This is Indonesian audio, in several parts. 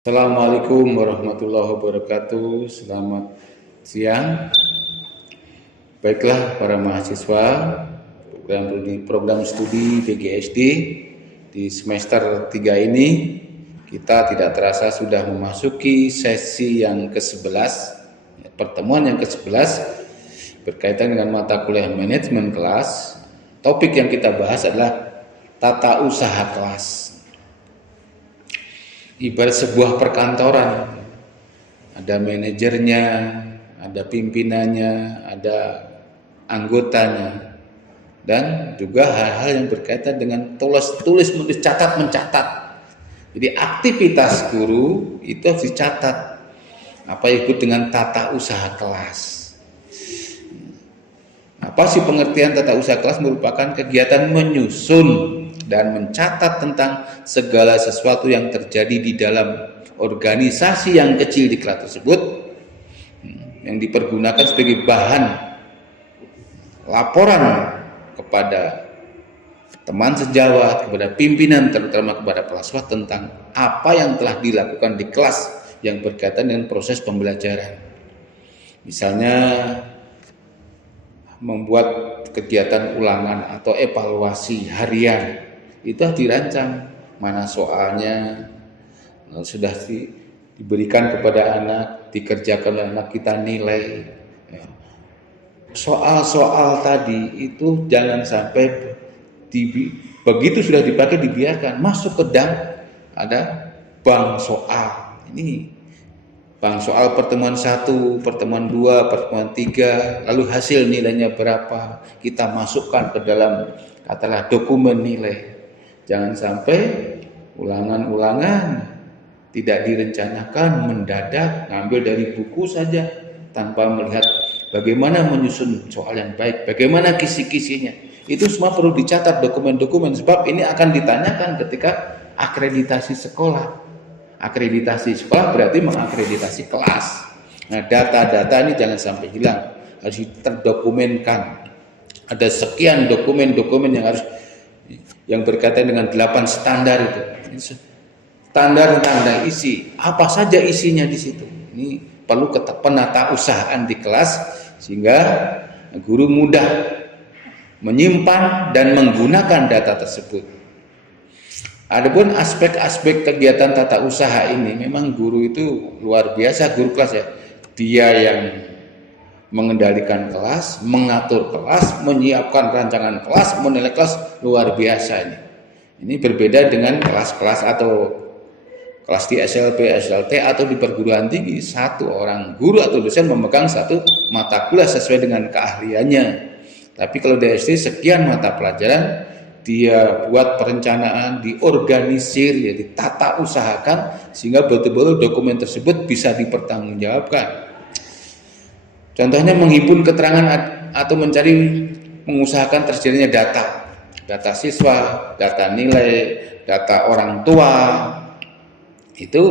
Assalamualaikum warahmatullahi wabarakatuh. Selamat siang. Baiklah para mahasiswa program studi PGSD di semester 3 ini, kita tidak terasa sudah memasuki sesi yang ke-11, pertemuan yang ke-11 berkaitan dengan mata kuliah manajemen kelas. Topik yang kita bahas adalah tata usaha kelas. Ibarat sebuah perkantoran, ada manajernya, ada pimpinannya, ada anggotanya, dan juga hal-hal yang berkaitan dengan tulis menulis, catat mencatat. Jadi aktivitas guru itu harus dicatat, apa ikut dengan tata usaha kelas. Apa sih pengertian tata usaha kelas? Merupakan kegiatan menyusun dan mencatat tentang segala sesuatu yang terjadi di dalam organisasi yang kecil di kelas tersebut, yang dipergunakan sebagai bahan laporan kepada teman sejawat, kepada pimpinan, terutama kepada pelaswah tentang apa yang telah dilakukan di kelas yang berkaitan dengan proses pembelajaran. Misalnya membuat kegiatan ulangan atau evaluasi harian, itu dirancang mana soalnya sudah diberikan kepada anak, dikerjakan oleh anak, kita nilai. Soal-soal tadi itu jangan sampai begitu sudah dipakai dibiarkan, masuk ke ada bank soal. Ini bank soal pertemuan 1, pertemuan 2, pertemuan 3, lalu hasil nilainya berapa, kita masukkan ke dalam katakanlah dokumen nilai. Jangan sampai ulangan-ulangan tidak direncanakan, mendadak ngambil dari buku saja tanpa melihat bagaimana menyusun soal yang baik, bagaimana kisi-kisinya. Itu semua perlu dicatat dokumen-dokumen, sebab ini akan ditanyakan ketika akreditasi sekolah. Akreditasi sekolah berarti mengakreditasi kelas. Nah, data-data ini jangan sampai hilang, harus terdokumenkan. Ada sekian dokumen-dokumen yang berkaitan dengan 8 standar itu. Standar isi, apa saja isinya di situ. Ini perlu penatausahaan di kelas sehingga guru mudah menyimpan dan menggunakan data tersebut. Adapun aspek-aspek kegiatan tata usaha ini memang guru itu luar biasa, guru kelas ya. Dia yang mengendalikan kelas, mengatur kelas, menyiapkan rancangan kelas, menilai kelas, luar biasa ini. Ini berbeda dengan kelas-kelas atau kelas di SLP, SLT atau di perguruan tinggi. Satu orang guru atau dosen memegang satu mata kuliah sesuai dengan keahliannya. Tapi kalau di SD sekian mata pelajaran, dia buat perencanaan, diorganisir, ya, ditata usahakan sehingga betul-betul dokumen tersebut bisa dipertanggungjawabkan. Contohnya menghimpun keterangan atau mengusahakan terjadinya data siswa, data nilai, data orang tua, itu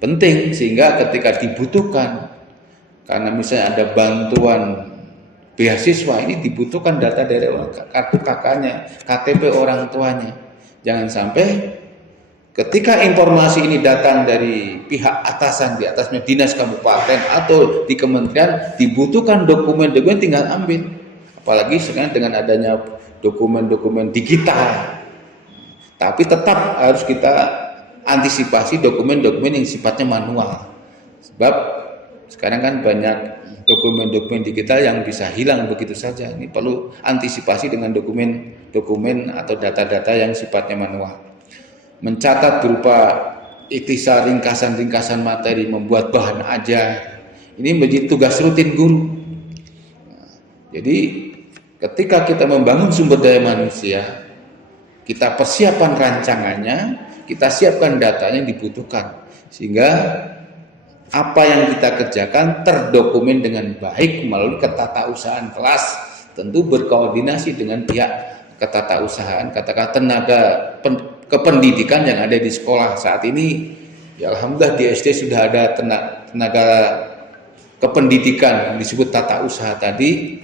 penting sehingga ketika dibutuhkan, karena misalnya ada bantuan beasiswa, ini dibutuhkan data dari kartu kakaknya, KTP orang tuanya. Jangan sampai ketika informasi ini datang dari pihak atasan, di atasnya dinas kabupaten atau di kementerian, dibutuhkan dokumen-dokumen tinggal ambil. Apalagi sekarang dengan adanya dokumen-dokumen digital. Tapi tetap harus kita antisipasi dokumen-dokumen yang sifatnya manual. Sebab sekarang kan banyak dokumen-dokumen digital yang bisa hilang begitu saja. Ini perlu antisipasi dengan dokumen atau data-data yang sifatnya manual. Mencatat berupa ikhtisar, ringkasan-ringkasan materi, membuat bahan ajar. Ini menjadi tugas rutin guru. Jadi ketika kita membangun sumber daya manusia, kita persiapkan rancangannya, kita siapkan datanya yang dibutuhkan, sehingga apa yang kita kerjakan terdokumen dengan baik melalui ketatausahaan kelas, tentu berkoordinasi dengan pihak ketatausahaan, katakan tenaga kependidikan yang ada di sekolah. Saat ini ya alhamdulillah di SD sudah ada tenaga kependidikan yang disebut tata usaha tadi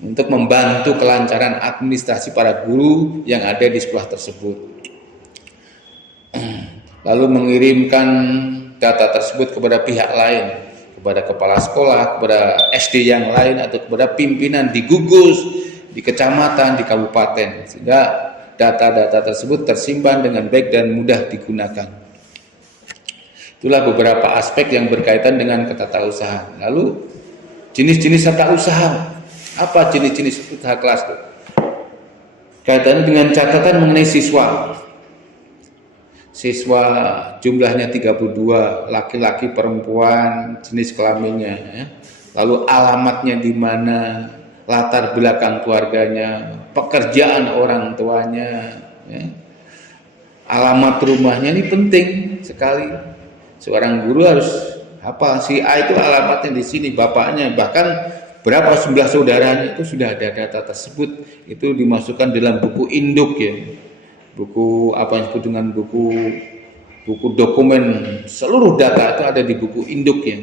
untuk membantu kelancaran administrasi para guru yang ada di sekolah tersebut. Lalu mengirimkan data tersebut kepada pihak lain, kepada kepala sekolah, kepada SD yang lain, atau kepada pimpinan di gugus, di kecamatan, di kabupaten, sehingga data-data tersebut tersimpan dengan baik dan mudah digunakan. Itulah beberapa aspek yang berkaitan dengan ketatausahaan. Lalu jenis-jenis tata usaha. Apa jenis-jenis usaha kelas itu? Kaitannya dengan catatan mengenai siswa. Siswa jumlahnya 32, laki-laki, perempuan, jenis kelaminnya, ya. Lalu alamatnya di mana, latar belakang keluarganya, pekerjaan orang tuanya, ya. Alamat rumahnya ini penting sekali. Seorang guru harus hafal, si A itu alamatnya di sini, bapaknya, bahkan berapa jumlah saudaranya itu sudah ada data tersebut. Itu dimasukkan dalam buku induk, ya. Buku apa yang disebut dengan buku dokumen, seluruh data itu ada di buku induk, ya.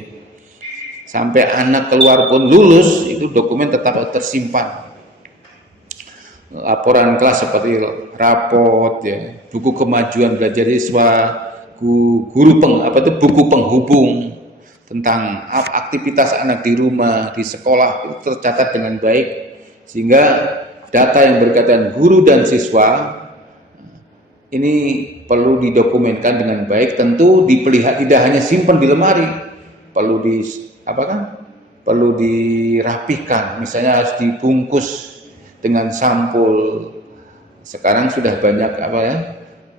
Sampai anak keluar pun lulus, itu dokumen tetap tersimpan. Laporan kelas seperti rapot, ya, buku kemajuan belajar siswa, buku penghubung tentang aktivitas anak di rumah, di sekolah, itu tercatat dengan baik, sehingga data yang berkaitan guru dan siswa ini perlu didokumenkan dengan baik. Tentu dipelihara, tidak hanya simpan di lemari, perlu dirapihkan, misalnya harus dibungkus dengan sampul. Sekarang sudah banyak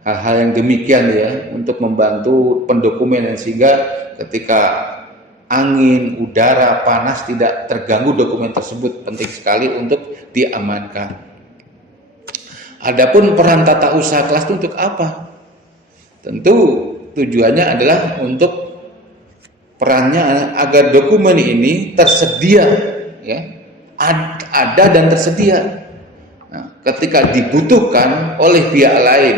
hal-hal yang demikian, ya, untuk membantu pendokumenan, sehingga ketika angin, udara, panas tidak terganggu dokumen tersebut. Penting sekali untuk diamankan. Adapun peran tata usaha kelas itu untuk apa? Tentu tujuannya adalah untuk perannya agar dokumen ini tersedia, ya, ada dan tersedia. Nah, ketika dibutuhkan oleh pihak lain,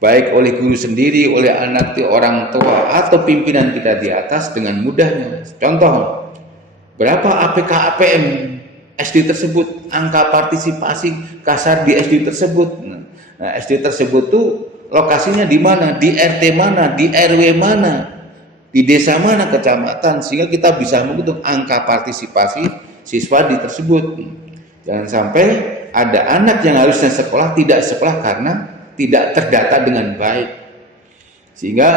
baik oleh guru sendiri, oleh anak, orang tua, atau pimpinan kita di atas, dengan mudahnya. Contoh, berapa APK APM SD tersebut, angka partisipasi kasar di SD tersebut. Nah, SD tersebut tuh lokasinya di mana, di RT mana, di RW mana, di desa mana, kecamatan, sehingga kita bisa menghitung angka partisipasi siswa di tersebut. Jangan sampai ada anak yang harusnya sekolah tidak sekolah karena tidak terdata dengan baik. Sehingga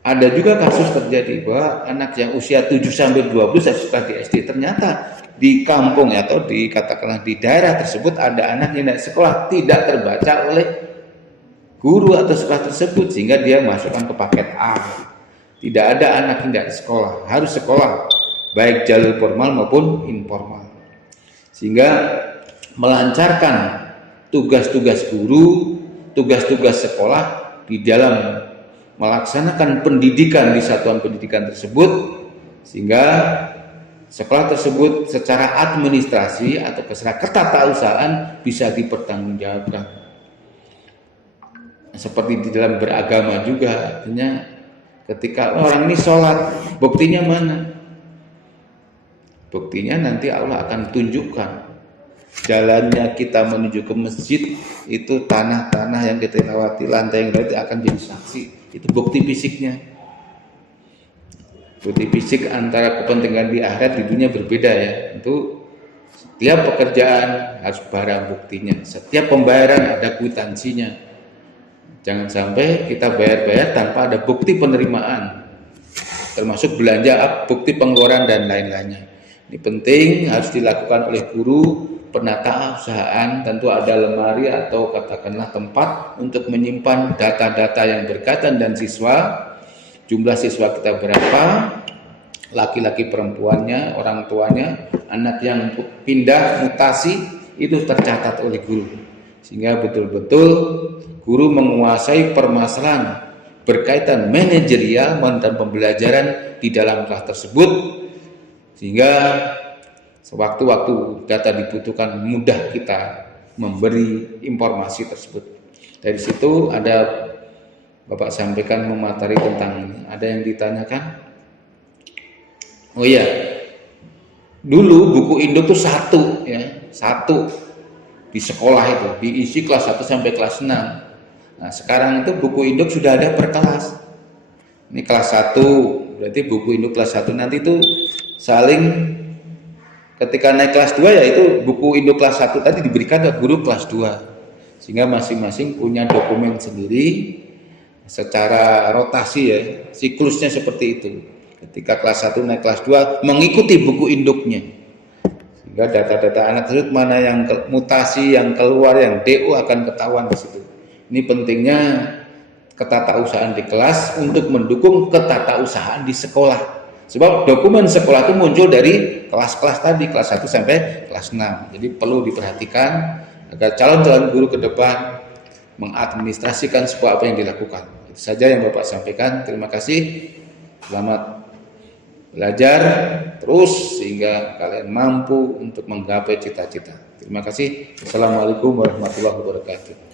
ada juga kasus terjadi bahwa anak yang usia 7-12 sekolah di SD, ternyata di kampung atau katakanlah di daerah tersebut ada anak yang sekolah, tidak terbaca oleh guru atau sekolah tersebut, sehingga dia masukkan ke paket A. Tidak ada anak yang tidak sekolah, harus sekolah, baik jalur formal maupun informal. Sehingga melancarkan tugas-tugas guru, tugas-tugas sekolah di dalam melaksanakan pendidikan di satuan pendidikan tersebut, sehingga sekolah tersebut secara administrasi atau secara ketatausahaan bisa dipertanggungjawabkan. Seperti di dalam beragama juga, artinya ketika orang ini sholat, buktinya mana? Buktinya nanti Allah akan tunjukkan. Jalannya kita menuju ke masjid, itu tanah-tanah yang kita lewati, lantai yang lewati akan jadi saksi. Itu bukti fisiknya. Bukti fisik antara kepentingan di akhirat di dunia berbeda, ya. Itu setiap pekerjaan harus barang buktinya. Setiap pembayaran ada kwitansinya. Jangan sampai kita bayar-bayar tanpa ada bukti penerimaan, termasuk belanja, bukti pengeluaran dan lain-lainnya. Ini penting, harus dilakukan oleh guru, penata usahaan. Tentu ada lemari atau katakanlah tempat untuk menyimpan data-data yang berkaitan dan siswa. Jumlah siswa kita berapa, laki-laki perempuannya, orang tuanya, anak yang pindah, mutasi, itu tercatat oleh guru. Sehingga betul-betul guru menguasai permasalahan berkaitan manajerial dan pembelajaran di dalam kelas tersebut, sehingga sewaktu-waktu data dibutuhkan mudah kita memberi informasi tersebut. Dari situ ada Bapak sampaikan memateri tentang ini. Ada yang ditanyakan? Oh iya, dulu buku induk itu satu di sekolah itu, diisi kelas 1 sampai kelas 6. Nah, sekarang itu buku induk sudah ada per kelas. Ini kelas 1, berarti buku induk kelas 1 nanti itu saling ketika naik kelas 2 ya itu buku induk kelas 1 tadi diberikan ke guru kelas 2. Sehingga masing-masing punya dokumen sendiri secara rotasi ya, siklusnya seperti itu. Ketika kelas 1 naik kelas 2 mengikuti buku induknya. Sehingga data-data anak tersebut mana yang mutasi, yang keluar, yang DO akan ketahuan di situ. Ini pentingnya ketatausahaan di kelas untuk mendukung ketatausahaan di sekolah. Sebab dokumen sekolah itu muncul dari kelas-kelas tadi, kelas 1 sampai kelas 6. Jadi perlu diperhatikan agar calon-calon guru ke depan mengadministrasikan sebuah apa yang dilakukan. Itu saja yang Bapak sampaikan. Terima kasih. Selamat belajar terus sehingga kalian mampu untuk menggapai cita-cita. Terima kasih. Assalamualaikum warahmatullahi wabarakatuh.